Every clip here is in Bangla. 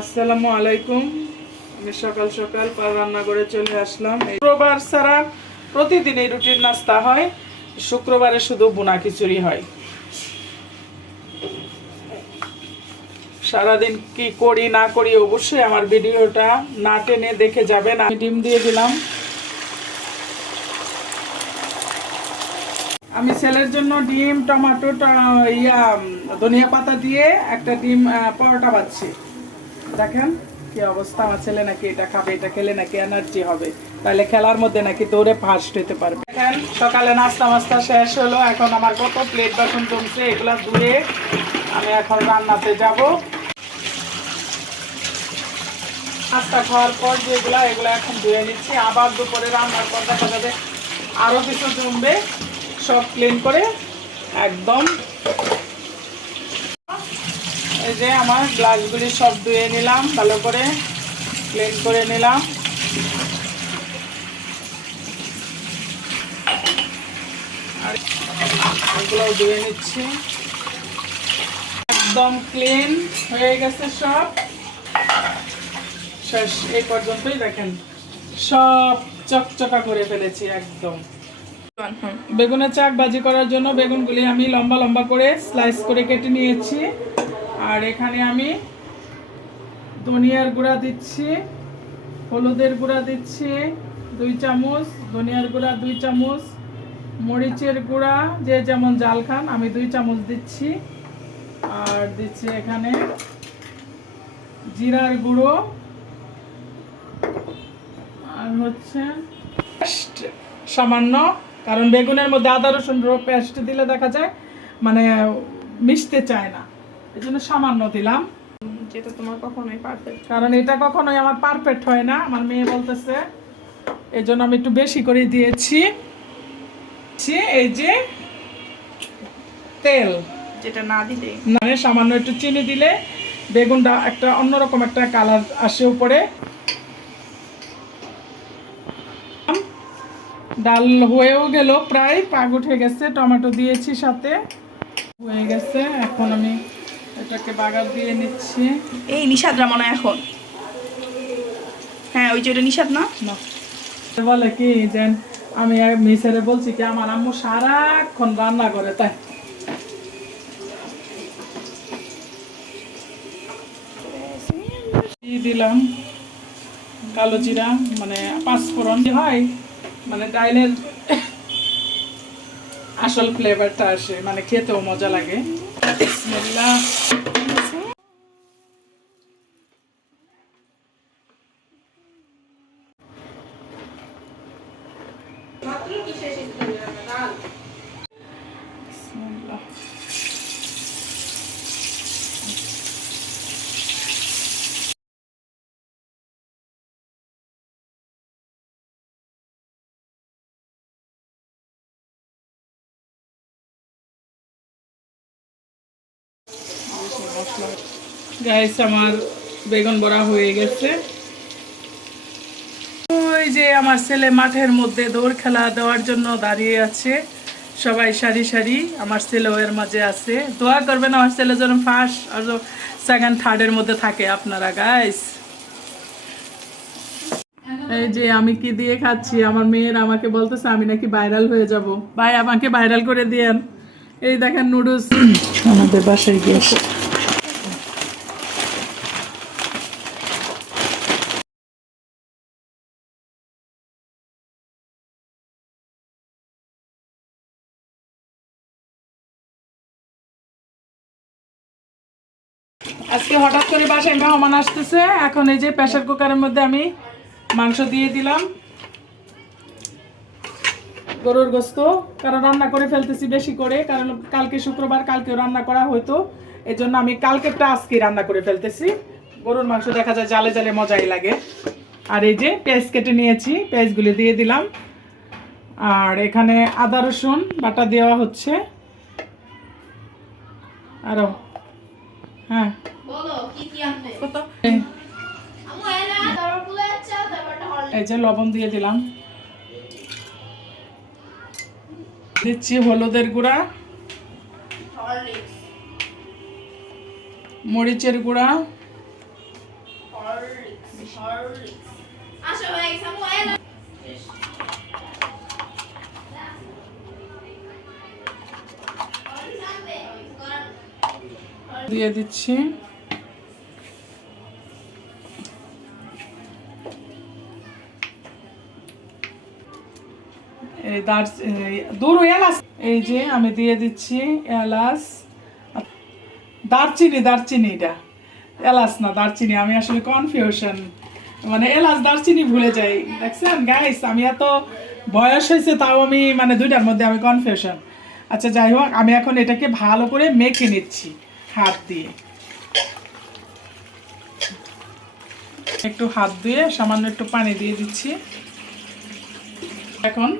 আসসালামু আলাইকুম। আমি সকাল সকাল রান্না করে চলে আসলাম। শুক্রবার ছাড়া প্রতিদিন এই রুটির নাস্তা হয়, শুক্রবারে শুধু বোনা খিচুড়ি হয়। সারাদিন কি করি না করি অবশ্যই আমার ভিডিওটা না টেনে দেখে যাবেন। আমি ডিম দিয়ে দিলাম। আমি ছেলের জন্য ডিম, টমেটো, ধনিয়া পাতা দিয়ে একটা ডিম পরোটা বাচ্ছি। দেখেন কি অবস্থা, আমার ছেলে নাকি এটা খাবে, এটা খেলে নাকি এনার্জি হবে, তাহলে খেলার মধ্যে নাকি দৌড়ে ফার্স্ট হতে পারবে। দেখেন সকালে নাস্তা মাস্তা শেষ হলো, এখন আমার কত প্লেট বাসন জমছে, এগুলা ধুয়ে আমি এখন রান্নাতে যাব। নাস্তা খাওয়ার পর যেগুলা এগুলো এখন ধুয়ে নিচ্ছি, আবার দুপুরে রান্নার পর দেখা যাবে আরও কিছু জমবে, সব ক্লিন করে একদম। এই যে আমার গ্লাসগুলি সব ধুয়ে নিলাম, ভালো করে ক্লিন করে নিলাম। আর এগুলোও ধুয়ে নিচ্ছি, একদম ক্লিন হয়ে গেছে সব শেষ। এই পর্যন্তই দেখেন সব চকচকা করে ফেলেছি একদম। বেগুনের চাক ভাজি করার জন্য বেগুনগুলি আমি লম্বা লম্বা করে স্লাইস করে কেটে নিয়েছি। আর এখানে আমি ধনিয়ার গুঁড়া দিচ্ছি, হলুদের গুঁড়া দিচ্ছি 2 চামচ, ধনিয়ার গুঁড়া 2 চামচ, মরিচের গুঁড়া যে যেমন জাল খান আমি 2 চামচ দিচ্ছি। আর দিচ্ছি এখানে জিরার গুঁড়ো, আর হচ্ছে পেস্ট সামান্য, কারণ বেগুনের মধ্যে আদা রসুন পেস্ট দিলে দেখা যায় মানে মিশতে চায় না, এই জন্য সামান্য দিলাম। যেটা তোমার কখনোই পারফেক্ট, কারণ এটা কখনোই আমার পারফেক্ট হয় না, আমার মেয়ে বলতেছে, এই জন্য আমি একটু বেশি করে দিয়েছি। এই যে তেল, যেটা না দিলে মানে সামান্য একটু চিনি দিলে বেগুনটা একটা অন্যরকম একটা কালার আসে উপরে। ডাল হয়েও গেল, প্রায় পাক উঠে গেছে, টমেটো দিয়েছি সাথে, হয়ে গেছে। এখন আমি এটাকে বাগার দিয়ে নিচ্ছি। এই নিষাদরা মনে হয় এখন, হ্যাঁ ওই যে ওটা নিষাদ না। বলে কি যেন আমি মিসেরে বলছি কি আমার আম্মু সারাক্ষণ রান্না করে, তাই দিলাম কালো জিরা, মানে 5 ফোড়ন হয়, মানে ডাইলের আসল ফ্লেভারটা আসে, মানে খেতেও মজা লাগে। বিসমিল্লাহ। গাইস আমার বেগুন বড়া হয়ে গেছে। ওই যে আমার ছেলে মাঠের মধ্যে দৌড় খেলা দেওয়ার জন্য দাঁড়িয়ে আছে, সবাই সারি সারি, আমার ছেলেও এর মাঝে আছে। দোয়া করবেন আমার ছেলে যেন ফার্স্ট আর সেকেন্ড থার্ডের মধ্যে থাকে আপনারা গাইস। এই যে আমি কি দিয়ে খাচ্ছি, আমার মেয়ের আমাকে বলতেছে আমি নাকি ভাইরাল হয়ে যাব, ভাই আমাকে ভাইরাল করে দিয়েন। এই দেখেন নুডলস আমাদের বাসায় গিয়েছে। আজকে হঠাৎ করে বাসায় মেহমান আসতেছে, এখন এই যে প্রেসার কুকারের মধ্যে আমি মাংস দিয়ে দিলাম, গরুর গোস্ত, কারণ রান্না করে ফেলতেছি বেশি করে, কারণ কালকে শুক্রবার, কালকেও রান্না করা হয়তো, এই জন্য আমি কালকেরটা আজকে রান্না করে ফেলতেছি। গরুর মাংস দেখা যায় জালে জালে মজাই লাগে। আর এই যে পেঁয়াজ কেটে নিয়েছি, পেঁয়াজগুলি দিয়ে দিলাম। আর এখানে আদা রসুন বাটা দেওয়া হচ্ছে আরো, হ্যাঁ এই যে লবণ দিয়ে দিলাম, দিচ্ছি হলুদের গুঁড়া, মরিচের গুঁড়া, দিয়ে দিচ্ছি। এই এলাচ, এই যে আমি দিয়ে দিচ্ছি এলাচ, দারচিনি এটা এলাচ না দারচিনি, আমি আসলে কনফিউশন, মানে এলাচ দারচিনি ভুলে যাই। দেখছেন গাইস, আমি এত বয়স হয়েছে তাও আমি মানে দুইটার মধ্যে আমি কনফিউশন। আচ্ছা যাই হোক, আমি এখন এটাকে ভালো করে মেখে নিচ্ছি হাত দিয়ে। একটু হাত দিয়ে সামান্য একটু পানি দিয়ে দিচ্ছি। এখন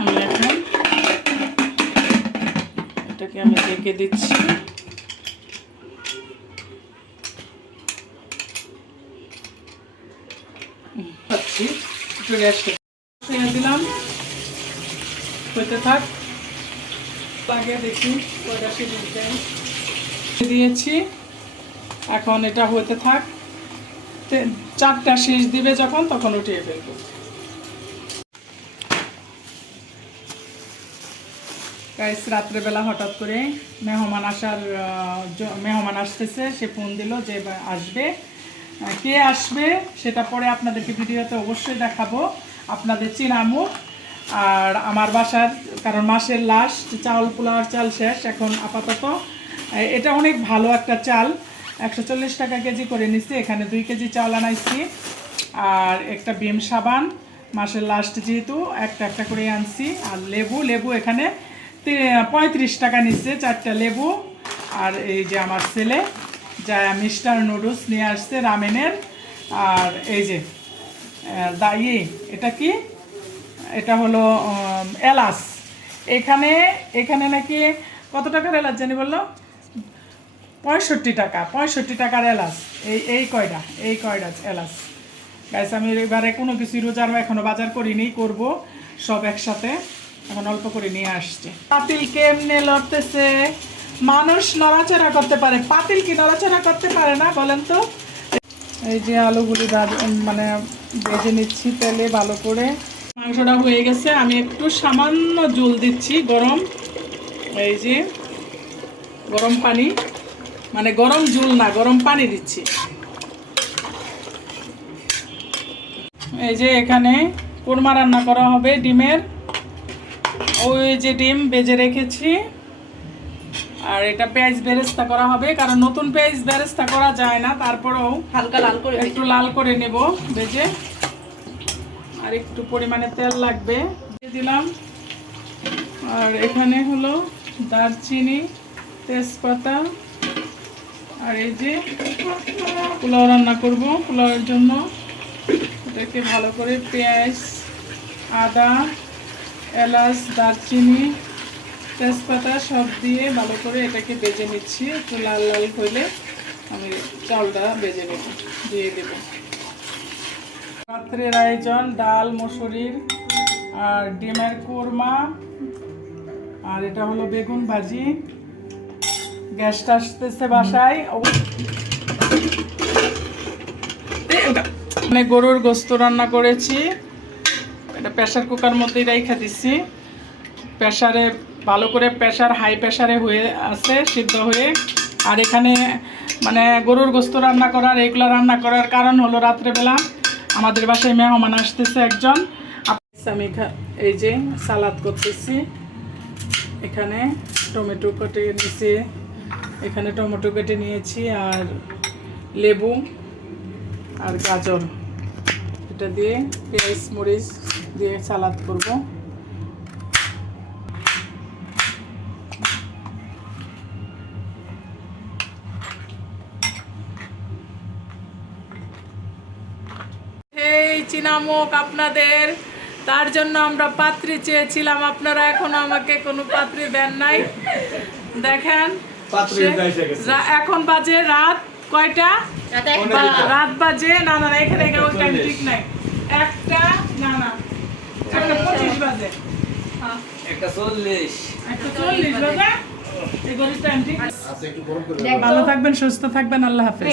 আমি এখন এটাকে আমি ঢেকে দিচ্ছি। একটু রেস্ট দিলাম, হইতে থাক, লাগে দেখি কয়টা সিরিজ দিয়েছি। এখন এটা হতে থাক, 4টা শীষ দিবে যখন, তখন উঠিয়ে ফেলবো। গাইস, রাত্রেবেলা হঠাৎ করে মেহমান আসতেছে, সে ফোন দিল যে আসবে। কে আসবে সেটা পরে আপনাদেরকে ভিডিওতে অবশ্যই দেখাবো, আপনাদের চেনা মুখ। আর আমার বাসার, কারণ মাসের লাস্ট চাল, পোলাওয়ার চাল শেষ এখন আপাতত। এটা অনেক ভালো একটা চাল, 140 টাকা কেজি করে নিচ্ছি। এখানে 2 কেজি চাল আনাইছি, আর একটা বিম সাবান, মাসের লাস্ট যেহেতু একটা করে আনছি। আর লেবু এখানে 35 টাকা নিচ্ছে 4টা লেবু। আর এই যে আমার ছেলে যা মিস্টার নুডলস নিয়ে আসছে রামেনের। আর এই যে এটা কি, এটা হলো এলাচ। এখানে নাকি কত টাকার এলাচ জানি বললো, 65 টাকার এলাচ। এই কয়টা এলাচ। গাইস, আমি এবারে কোনো কিছু রোজার এখনো বাজার করিনি, করব সব একসাথে। এখন অল্প করে নিয়ে আসছে। পাতিল কেমনে লড়তেছে, মানুষ নড়াচড়া করতে পারে, পাতিল কি নড়াচড়া করতে পারে না বলেন তো? এই যে আলুগুলি মানে ভেজে নিচ্ছি তেলে ভালো করে। মাংসটা হয়ে গেছে, আমি একটু সামান্য জল দিচ্ছি গরম, এই যে গরম পানি, মানে গরম জল না, গরম পানি দিচ্ছি। এই যে এখানে কোরমা রান্না করা হবে ডিমের, ওই যে ডিম ভেজে রেখেছি। আর এটা পেঁয়াজ বেরেস্তা করা হবে, কারণ নতুন পেঁয়াজ বেরেস্তা করা যায় না, তারপরেও হালকা লাল করে একটু লাল করে নেব ভেজে। আর একটু পরিমাণে তেল লাগবে, দিয়ে দিলাম। আর এখানে হলো দারচিনি, তেজপাতা, আর এই যে পোলাও রান্না করব, পোলাওয়ের জন্য এটাকে ভালো করে পেঁয়াজ, আদা, এলাচ, দারচিনি, তেজপাতা সব দিয়ে ভালো করে এটাকে ভেজে নিচ্ছি। একটু লাল লাল হইলে আমি চালটা ভেজে দিয়ে দেব। রাত্রের আয়োজন ডাল, মসুরির আর ডিমের কোরমা, আর এটা হলো বেগুন ভাজি। গ্যাসটা আসতেছে বাসায়। মানে গরুর গোস্ত রান্না করেছি, এটা প্রেসার কুকার মধ্যেই রেখে দিচ্ছি। প্রেসারে ভালো করে, হাই প্রেসারে হয়ে আছে, সিদ্ধ হয়ে। আর এখানে মানে গরুর গোস্ত রান্না করার, এগুলো রান্না করার কারণ হলো রাত্রেবেলা আমাদের বাসায় মেহমান আসতেছে একজন। আমি এই যে সালাদ করতেছি, এখানে টমেটো কেটে নিয়েছি, এখানে টমেটো কেটে নিয়েছি, আর লেবু আর গাজর, এটা দিয়ে পেঁয়াজ মরিচ দিয়ে সালাদ করব। এই চিনামুখ আপনাদের, তার জন্য আমরা পাত্রী চেয়েছিলাম, আপনারা এখনো আমাকে কোনো পাত্রী দেন নাই। দেখেন এখন বাজে রাত কয়টা, রাত বাজে না, এখানে ওই টাইম ঠিক নাই, 1:25 বাজে, 1:40 বাজে। এই ঘড়িটা আন্টি আচ্ছা একটু গরম করে ভালো থাকবেন, সুস্থ থাকবেন, আল্লাহ হাফেজ।